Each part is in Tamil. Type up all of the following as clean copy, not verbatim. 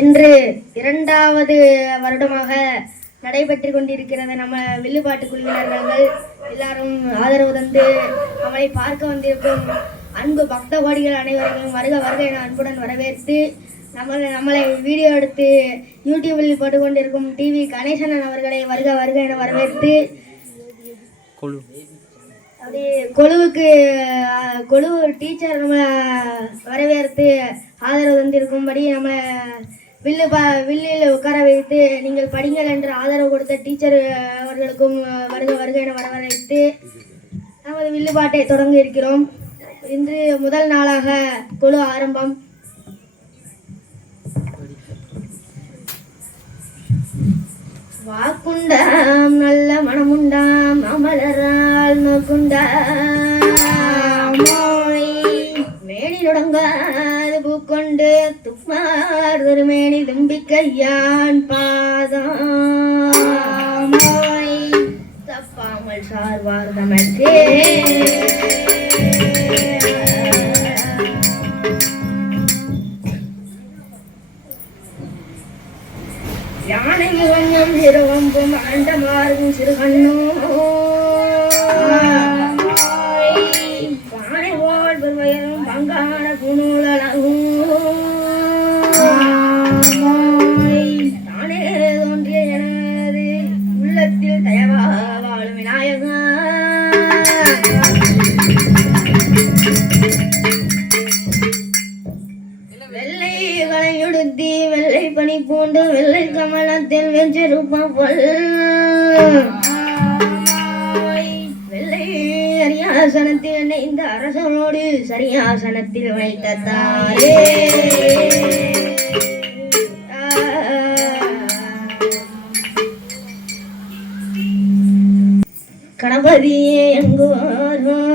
இன்று 2வது வருடமாக நடைபெற்று கொண்டிருக்கிறது. நம்ம வில்லுப்பாட்டு குழுவினர்கள் எல்லாரும் ஆதரவு தந்து நம்மளை பார்க்க வந்திருக்கும் அன்பு பக்த கோடிகள் அனைவரையும் வருக வருக என அன்புடன் வரவேற்று நம்மளை வீடியோ எடுத்து யூடியூபில் போட்டுக்கொண்டிருக்கும் டிவி கணேசன் அவர்களை வருக வருக என வரவேற்று கொழு டீச்சர் நம்மளை வரவேற்று ஆதரவு தந்திருக்கும்படி நம்மளை வில்லில் உட்கார வைத்து நீங்கள் படிங்கள் என்று ஆதரவு கொடுத்த டீச்சர் அவர்களுக்கும் வருக வருக என வரவழைத்து நமது வில்லுப்பாட்டை தொடங்க இருக்கிறோம். இன்று முதல் நாளாக குழு ஆரம்பம். வாக்குண்டாம் நல்ல மனமுண்டாம் அமலரால் நோக்குண்டாம் மேனி தொடங்காது பூக்கொண்டு துக்மார் திருமேனி தும்பிக்கையான் பாதம் தப்பாமல் சார்வார் தமக்கே யானை முகங்கம் சிறுவம்பும் ஆண்டமாறும் சிறுகண்ணோ பானை போல் பெருவயலும் பங்கான குணூலகும் தானே தோன்றிய எனது உள்ளத்தில் தயவா வாழும் விநாயகா வெள்ளை களையுடுத்தி வெள்ளை பனி பூண்டு வெள்ளை கமலத்தில் வெஞ்சிருப்பான் வெள்ளை அரியாசனத்தில் இணைந்த அரசனோடு சரியாசனத்தில் வைத்த தாரே கணபதியே எங்கோரும்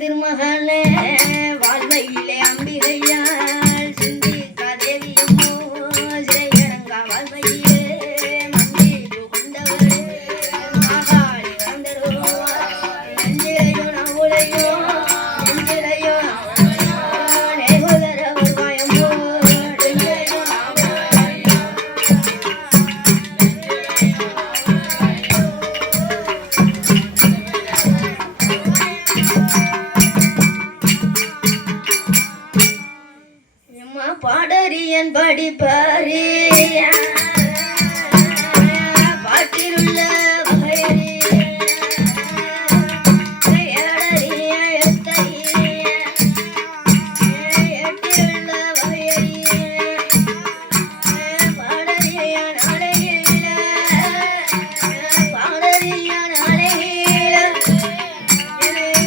திருமகனே வாழ்வையிலே அம்பிகையால் சிந்திக்கா தேவியம்மோ சிறையடங்கா வாழ்வையிலே மந்தி கொண்டவரே மாகாளி வந்தரோ நெஞ்சிலையோ நவுலையோ நெஞ்சிலையோ நேகுதர வருவாயம்மோ நெஞ்சிலையோ பாடறியன் படிப்பாரி பாட்டிலுள்ள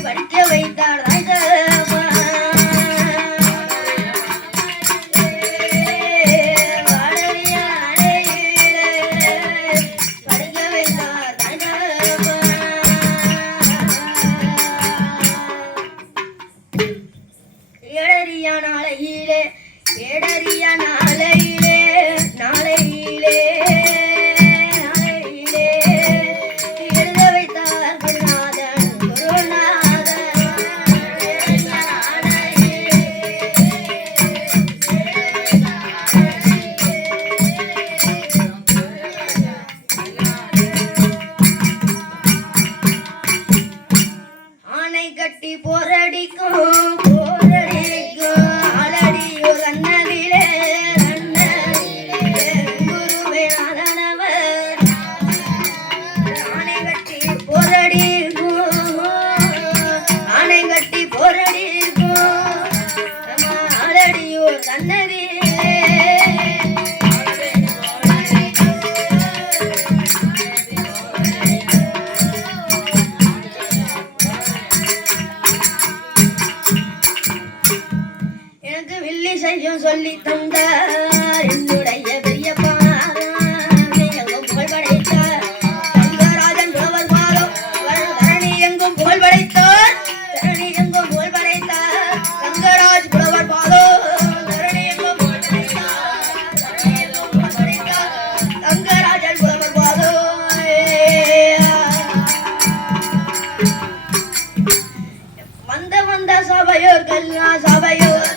படிக்க வைத்தார் கட்டி போரடிக்கும் ஆலடியோ கண்ணதிலே குருவே செய்யும் சொல்லி தந்தார் என்னுடைய பெரியப்பா எங்கும் புகழ் படைத்தார் தங்கராஜன் புலவர் பாதம் தரணி எங்கும் புகழ் படைத்தார் தரணி எங்கும் புகழ் படைத்தார் தங்கராஜ் புலவர் பாதம் தரணி எங்கும் புகழ் படைத்தார் தரணி எங்கும் புகழ் படைத்தார் தங்கராஜன் புலவர் பாதம் வந்த சபையோர்கள்லாம் சபையோர்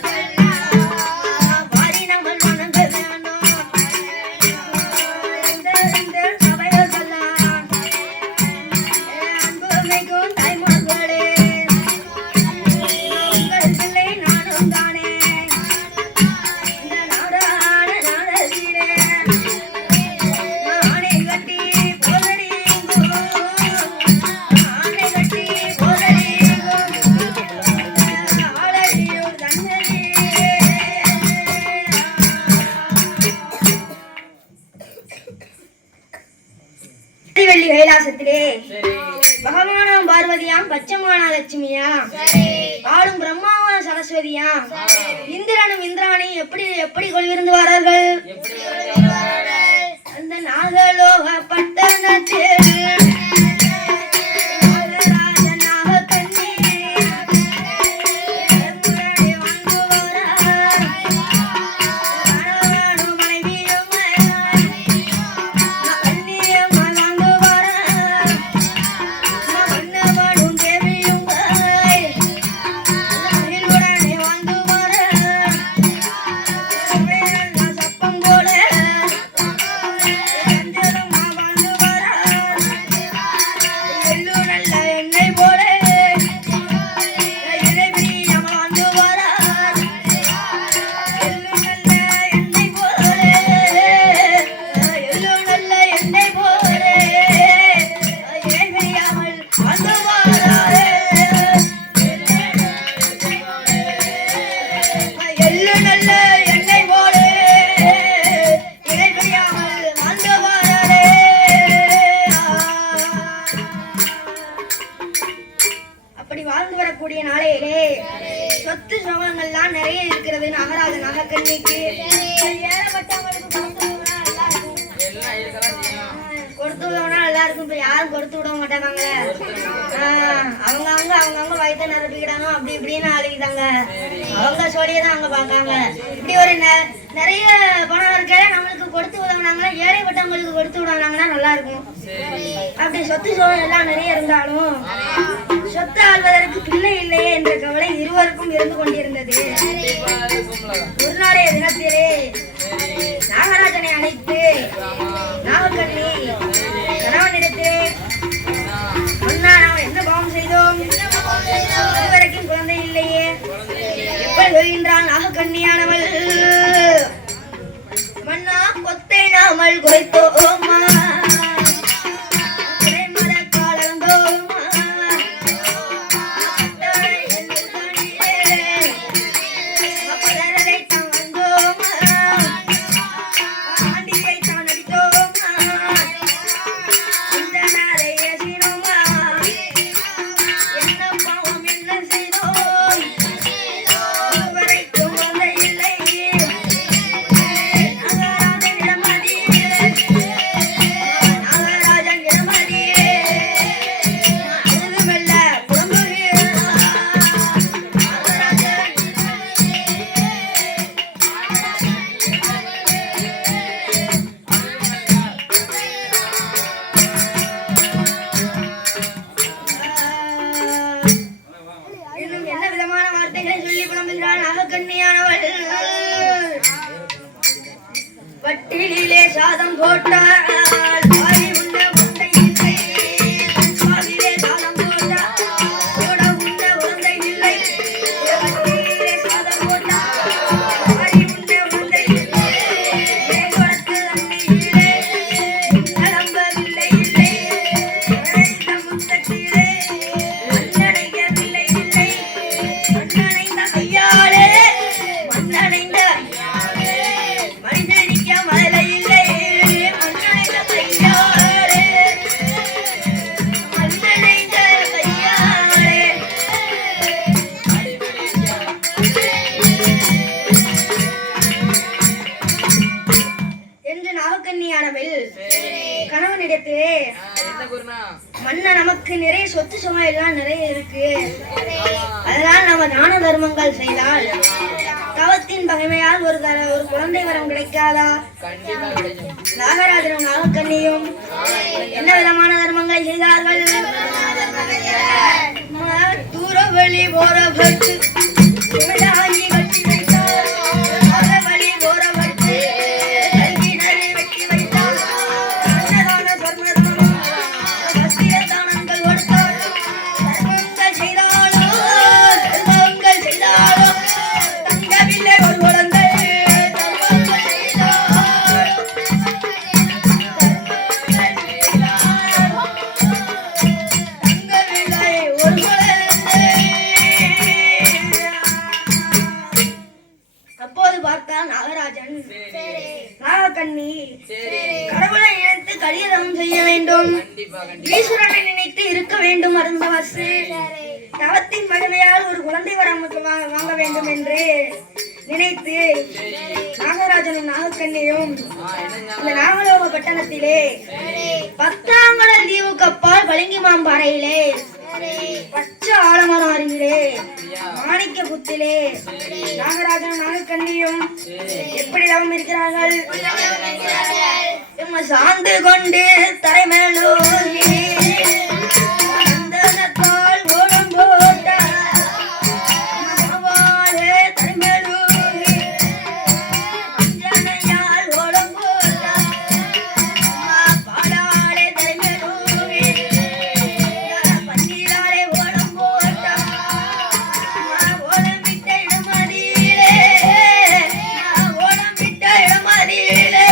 கைலாசத்திலே பகவானாம் பார்வதியாம் பச்சமான லட்சுமியா ஆளும் பிரம்மாவா சரஸ்வதியா இந்திரனும் இந்திராணி எப்படி எப்படி கொள்விருந்து வரார்கள் அந்த நாகலோக பட்டணத்தில் சொத்து சுகங்கள்லாம் நிறைய இருக்கிறது நாகராஜ நாகக்கண்ணிக்கு கொடுத்து விடவுனா நல்லா இருக்கும். இப்ப யாரும் கொடுத்து விட மாட்டாங்க. அவங்க வயிற்ற நிரப்பிக்கிட்டாங்க அப்படி இப்படின்னு அழுகிட்டாங்க. அவங்க சொல்லியதான் அவங்க பார்க்காங்க. இப்படி ஒரு நிறைய பணம் இருக்க நம்மளுக்கு கொடுத்து விடவுனாங்கன்னா ஏழைப்பட்டவங்களுக்கு கொடுத்து விடவுனாங்கன்னா நல்லா இருக்கும். அப்படி சொத்து சோழம் எல்லாம் நிறைய இருந்தாலும் சொத்து ஆள்வதற்கு பிள்ளை இல்லையே என்ற கவலை இருவருக்கும் இருந்து கொண்டிருந்தது. ஒரு நாளைய தினத்திலே நாகராஜனை அழைத்து நாகக்கண்ணி கணவனிடத்திலே அண்ணா நாம் என்ன பாவம் செய்தோம், இதுவரைக்கும் குழந்தை இல்லையே, எப்படி சொல்கின்றான் நாகக்கண்ணியானவள், மன்னா கொத்தை நாமல் குறைத்தோமா வட்டிலே சாதம் போட்டால் மனிதனிக்க மழை இல்லை மண்ணடைந்த கையா அண்ணன் நமக்கு நிறைய சொத்து சுகம் எல்லாம் நிறைய இருக்கு. அதனால் நம்ம தான தர்மங்கள் செய்தால் தவத்தின் பகைமையால் ஒரு குழந்தை வரம் கிடைக்காதா? நாகராஜனும் நாகக்கண்ணியும் என்ன விதமான தர்மங்களை செய்தார்கள்? தூர வழி போறவர்க்கு வாங்கி கட்டி வைத்தார். வழி போறவர்க்கு கல்வினரை வெட்டி வைத்தார். அன்னதான சொர்ணதானம் வஸ்திர தானங்கள் கொடுத்தார். தர்மங்கள் செய்தாலோ தர்மங்கள் செய்தாலோ தங்கவில்லை ஒரு குழந்தை. தர்மங்கள் செய்தாலோ தங்கவில்லை ஒரு குழந்தை. அப்போது பார்த்தால் நாகராஜன் நாகக்கண்ணி கடவுளை நினைத்து கலியதம் செய்ய வேண்டும், ஈஸ்வரனை நினைத்து இருக்க வேண்டும். அருந்தவசு தவத்தின் மகிமையால் ஒரு குழந்தை வரம் வாங்க வேண்டும் என்று நினைத்து நாகராஜனும் நாகக்கண்ணியும் இந்த நாகலோக பட்டணத்திலே 10ஆம் கடல் தீவுக்கு அப்பால் பளிங்கு மாம்பாறையிலே பச்சை ஆலமரம் அருகிலே மாணிக்க புத்திலே நாகராஜனும் நாகக்கண்ணியும் எப்படி தவம் இருக்கிறார்கள்? சாந்து கொண்டு தரைமேலூரி சந்தனத்தால் கோலம் போட்டார். மாவாலே தரைமேலூரி மஞ்சனையால் கோலம் போட்டார். பாலாலே தரைமேலூரி பன்னீராலே கோலம் போட்டார். ஓலமிட்ட இடமதியிலே ஓலமிட்ட இடமதியிலே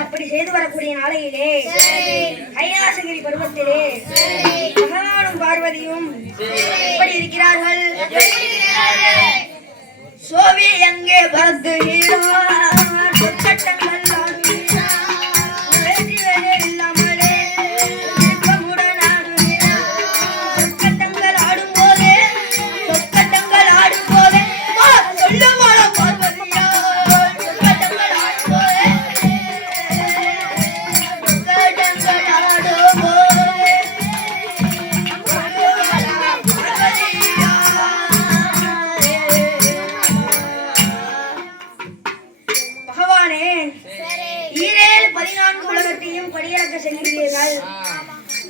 அப்படி செய்து வரக்கூடிய நாளையிலே கைலாசகிரி பருவத்திலே பகவானும் பார்வதியும் எப்படி இருக்கிறார்கள்? சோவி எங்கே பரத்துகிறார் சொற்கட்டங்கள்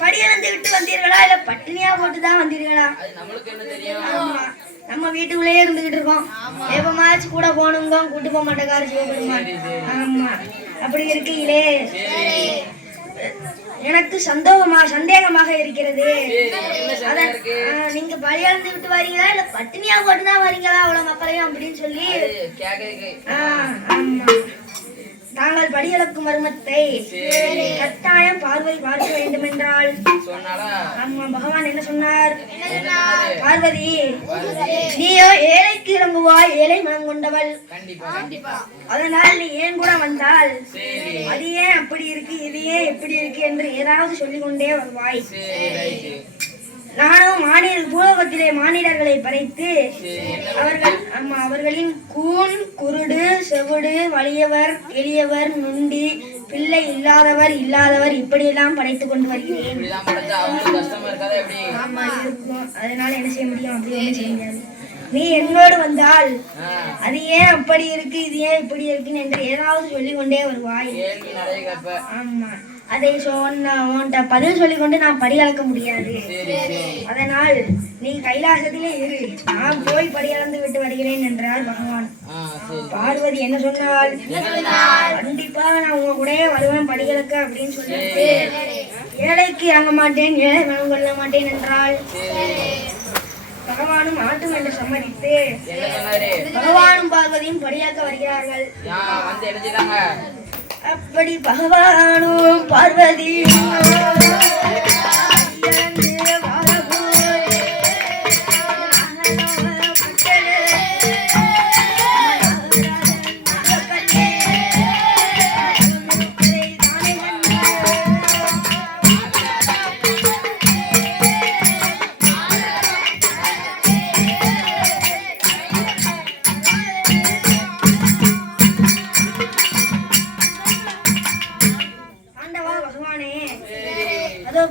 படியிழந்து விட்டு வந்தீர்களா இல்ல பட்டினியா போட்டுதான் வந்தீர்களா? அது நம்மளுக்கு என்ன தெரியும்? ஆமா, நம்ம வீட்டுக்குள்ளேயே இருந்துகிட்டு இருக்கோம். எப்பமாச்சு கூட போகணுங்க கூட்டு போக மாட்டேங்காரு சிவபெருமான். ஆமா, அப்படி இருக்கையிலே எனக்கு சந்தேகமாக இருக்கிறது. நீங்க பலியாழ்ந்து விட்டு வரீங்களா இல்ல பட்டினியா போட்டுதான் வரீங்களா அவ்வளவு மக்களையும் அப்படின்னு சொல்லி. ஆமா, தாங்கள் படியளக்கும் மர்மத்தை கட்டாயம் பார்வதி பார்க்க வேண்டும் என்றால் ஆமா பகவான் என்ன சொன்னார்? பார்வதி, நீயோ ஏழைக்கு இறங்குவாய், ஏழை மனம் கொண்டவள். அதனால் நீ ஏன் கூட வந்தால் அது ஏன் அப்படி இருக்கு, இது ஏன் எப்படி இருக்கு என்று ஏதாவது சொல்லிக் கொண்டே வருவாய். நானும் பூலோகத்திலே மானிடர்களை படைத்து அவர்களின் கூன், குருடு, செவிடு, வலியவர், எளியவர், நுண்டி, பிள்ளை இல்லாதவர் இப்படியெல்லாம் படைத்துக் கொண்டு வருகிறேன். ஆமா இருக்கும். அதனால என்ன செய்ய முடியும்? அப்படி ஒன்றும் செய்ய முடியாது. நீ என்னோடு வந்தால் அது ஏன் அப்படி இருக்கு, இது ஏன் இப்படி இருக்குன்னு என்று ஏதாவது சொல்லிக் கொண்டே வருவாய். ஆமா, அதை உன்கிட்ட பதில் சொல்லிக் கொண்டு நான் படி அளக்க முடியாது. அதனால் நீ கைலாசத்திலே இரு, நான் போய் படி அளந்து விட்டு வருகிறேன் என்றார் பகவான். பார்வதி என்ன சொன்னால்? கண்டிப்பா நான் உங்க கூட வருவேன் படி அளக்க அப்படின்னு சொல்லிட்டு ஏழைக்கு இறங்க மாட்டேன், ஏழை மனம் கொள்ள மாட்டேன் என்றால் பகவானும் ஆட்டும் என்று சம்மதித்து பகவானும் பார்வதியும் படியாக்க வருகிறார்கள். அப்படி பகவானும் பார்வதியும்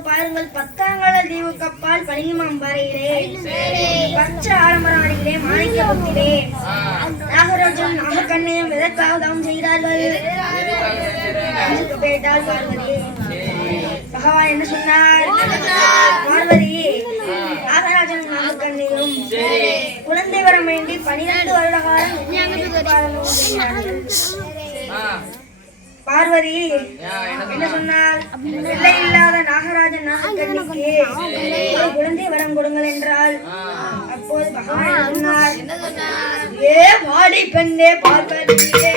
பாருங்கள், 10ஆங்கால தீவு கப்பால் பனிமாம்பறையிலே பச்சை ஆலமராடியிலே மாணிக்கத்திலே நாகராஜன் நாகக்கண்ணையும் எதற்காக தவம் செய்கிறார்கள்? கேட்டால் பார்வதி பகவான் என்ன சொன்னார்? பார்வதி, நாகராஜன் நாகக்கண்ணையும் குழந்தை வரம் வேண்டி 12 வருட காலம் பார்வதி என்ன சொன்னார்? பிள்ளை இல்லாத நாகராஜன் நாகக்கண்ணிக்கு குழந்தை வரம் கொடுங்கள் என்றால் அப்போது பகவான் சொன்னார், ஏ வாடி பெண்ணே பார்வதியே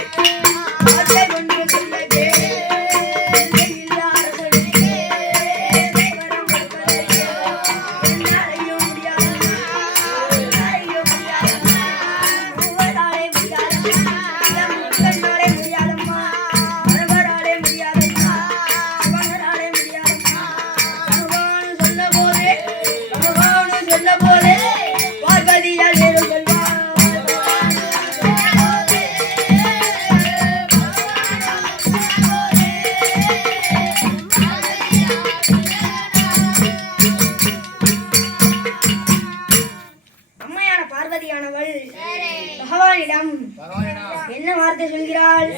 என்ன வார்த்தை சொல்கிறாள்?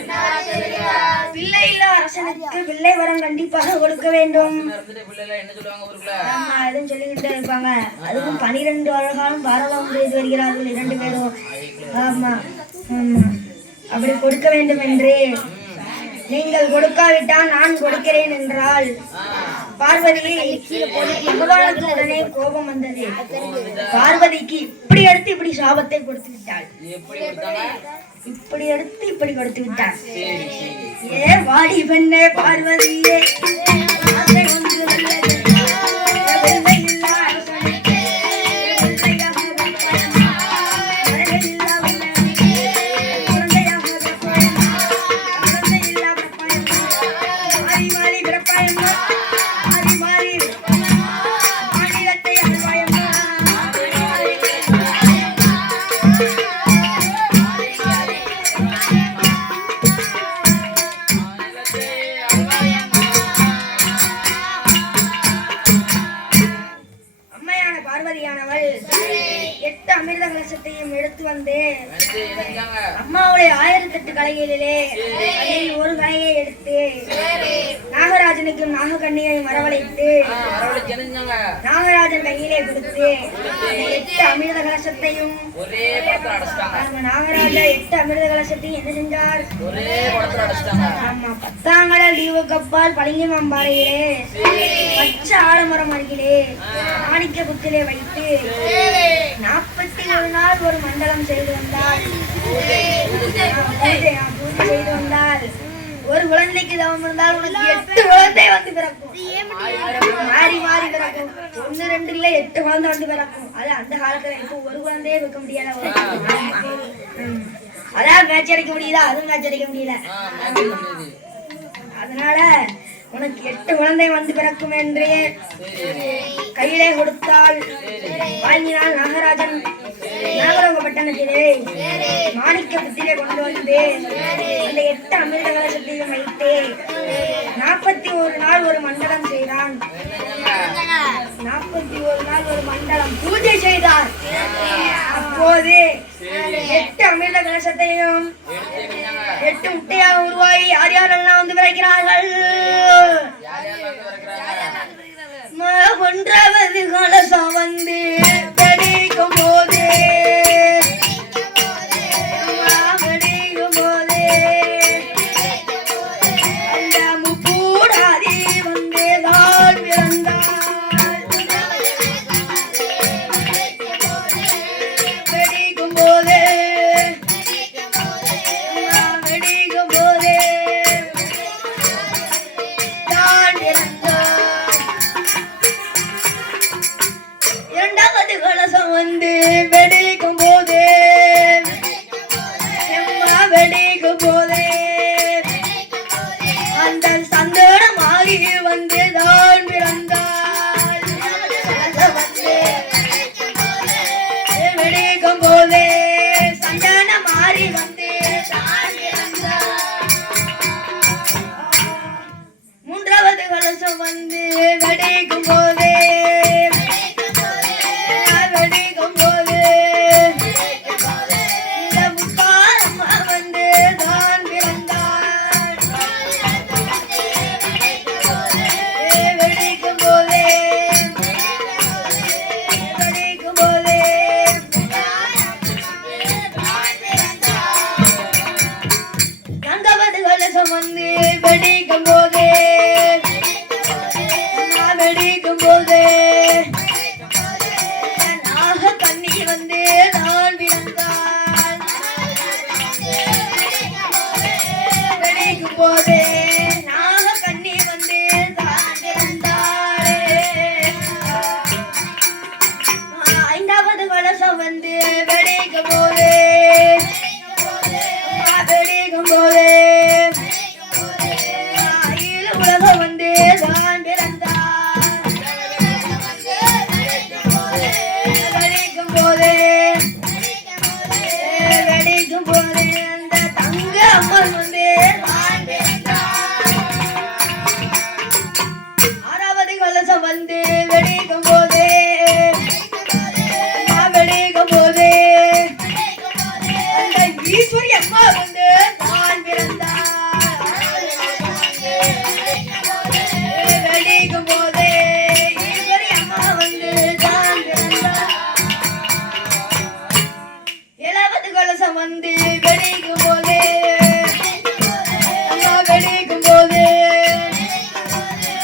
பிள்ளை இல்ல அரசனுக்கு பிள்ளை வரம் கண்டிப்பாக கொடுக்க வேண்டும். ஆமா, எதுவும் சொல்லிக்கிட்டே இருப்பாங்க. அதுவும் 12 வருடம் பாரதம் செய்து வருகிறார்கள் 2 பேரும். ஆமா ஆமா, அப்படி கொடுக்க வேண்டும் என்று நீங்கள் கொடுக்காவிட்டால் நான் கொடுக்கிறேன் என்றால் பார்வதி பகவானுக்கு உடனே கோபம் வந்தது. பார்வதிக்கு இப்படி எடுத்து இப்படி சாபத்தை கொடுத்து விட்டாள். இப்படி எடுத்து இப்படி கொடுத்து விட்டாள். ஏ வாடி பெண்ணே பார்வதியே பார்வதியானவள் 8 அமிர்த கலசத்தையும் எடுத்து வந்து அம்மாவுடைய 1008 கலைகளிலே அதில் ஒரு கலையை எடுத்து நாகராஜனுக்கும் நாகக்கண்ணியை வரவழைத்து நாகராஜன் கையிலே கொடுத்து 8 அமிர்த கலசத்தையும் நாகராஜா 8 அமிர்த கலசத்தையும் என்ன செஞ்சார்? ஆமா, 10ஆம் கடல் தீவு கப்பால் பளிங்குமாம்பாறையிலே பச்சை ஆலமரம் அருகிலே மாணிக்க புத்திலே வைத்து 41 நாள் ஒரு மண்டலம் செய்து வந்தால் பூஜை செய்து வந்தால் ஒரு குழந்தைக்கு தவம் இருந்தால் உனக்கு 8 குழந்தை வந்து பிறக்கும். மாறி மாறி பிறக்கும். 1 2 இல்ல 8 குழந்தை வந்து பிறக்கும். அது அந்த காலத்துல இப்போ ஒரு குழந்தையே வைக்க முடியல. அதான் மேட்ச் அடிக்க முடியுதா? அதுவும் மேட்ச் அடிக்க முடியல. அதனால உனக்கு 8 குழந்தை வந்து பிறக்கும் என்று கையிலே கொடுத்தால் வாங்கினால் நாகராஜன் நாகலோக பட்டணத்திலே மாணிக்க புத்திலே கொண்டு வந்து அந்த 8 அமிர்த கலசத்தையும் வைத்து 41 நாள் ஒரு மண்டலம் செய்தான். 41 நாள் ஒரு மண்டலம் பூஜை செய்தார். அப்போது 8 அமிர்த கலசத்தையும் 8 முட்டையாக உருவாகி யார் யாரெல்லாம் வந்து பிறக்கிறார்கள்? 1வது கலசம் வந்து வெடிக்கும் போது அந்த முக்கூடாதி வந்து தான் பிறந்தாள். வெடிக்கும் போது தான் பிறந்தாள். 2வது கலசம் வந்து வெடிக்கும் போது வெடிக்கும் போது அந்த சந்தனமாகி வந்து தான் பிறந்தாள். வெடிக்கும் போது சந்தன மாறி வந்து தான் பிறந்தாள். 3வது கலசம் வந்து வெடிக்கும் போது வந்து வெடிக்கும் போது வெடிக்கும் போது நாக கண்ணி வந்து நான் பிறந்தாள். வெடிக்கும் போது நாக கண்ணி வந்து தான் பிறந்தாள். 5வது கலசம் வந்து வெடிக்கும் போது வெடிக்கும் போது உலகம் வந்து தான் பிறந்தார். வெடிக்கும் போது வெடிக்கும் போது அந்த தங்க அம்மன் வந்து தான் பிறந்தார். 6வது கலசம் வந்து வெடிக்கும் போது வெடிக்கும் போது அந்த ஈஸ்வரி அம்மா வந்து தான் பிறந்தார். வெடிக்கும் போது ஈஸ்வரி அம்மா வந்து தான் பிறந்தார். 7வது கலசம் வந்து வெடிக்கும் போது அம்மா வெடிக்கும் போது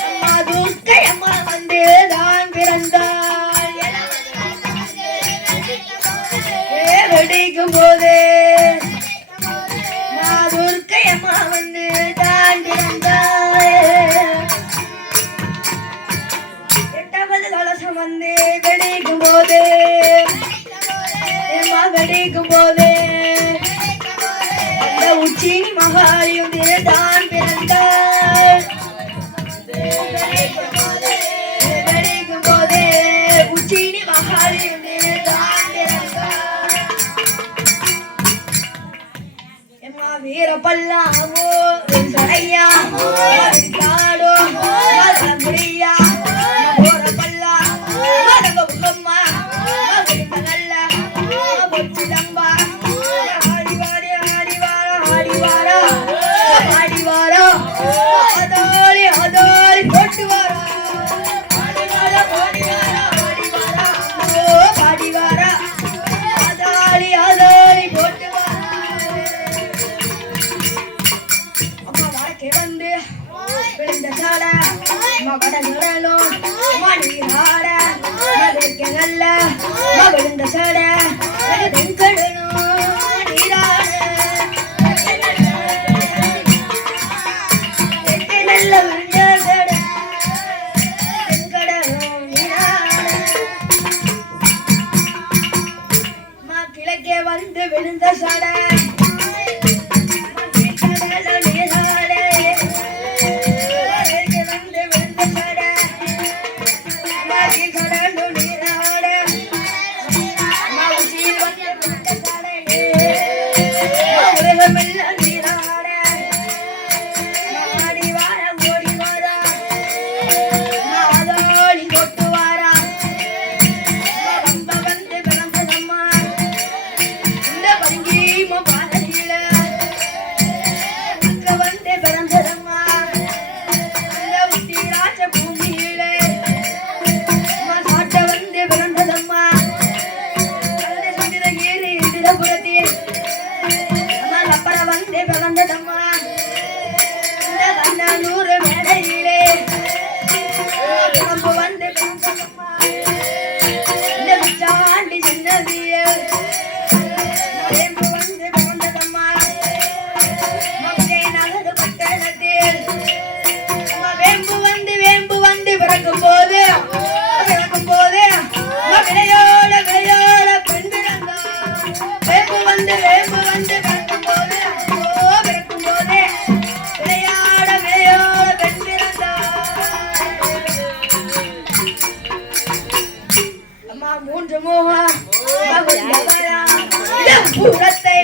அம்மா துர்க்கை அம்மா வந்து தான் பிறந்தார். வெடிக்கும் போது அம்மா துர்க்கை அம்மா வந்து தான் பிறந்தார். 8வது கலசம் வந்து வெடிக்கும் போது வெடிக்கும் போது அந்த உச்சினி மகாலியும் தான் பிறந்தாள். வெடிக்கும் போது உச்சினி மகாலியும் தான் பிறந்தாள். எம்மா வீர பல்லாமோ சடையாமோ காடோ முடியா பல்லாமோ உங்கம்மா நல்ல பொச்சு தம்பா கடலும் மணியாட அதற்கு நல்ல மகிழ்ந்த சட தென்கடலும் நீராட நல்ல விழுந்த சட தென்கடலும் நீராட கிழக்கே வந்து விழுந்த சட மூன்று மோகா பூரத்தை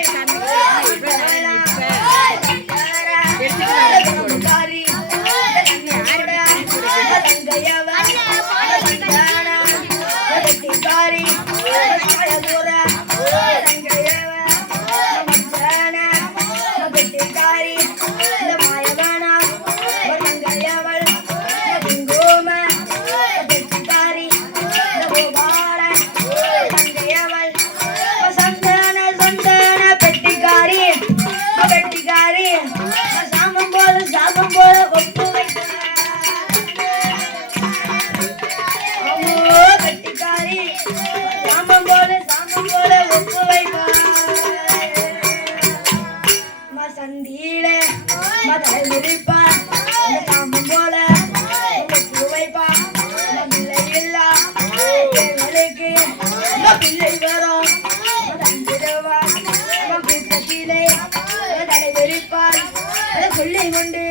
கொள்ளை கொண்டு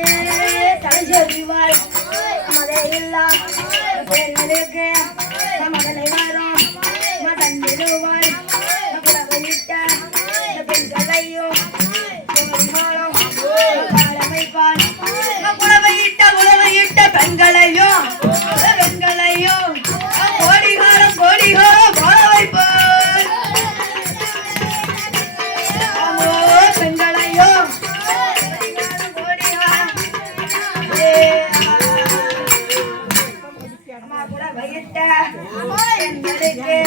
தலை சொல்வாள் மதையெல்லாம் பெண்களுக்கு மதனை வரும் மதந்திடுவாள் குலவையிட்ட பெண்களையும் அமைப்பாள் குலவையிட்ட பெண்களையும் கோடிகாரம் போல வைப்பாள் பெண்களையும் குலவையிட்ட பெண்களுக்கு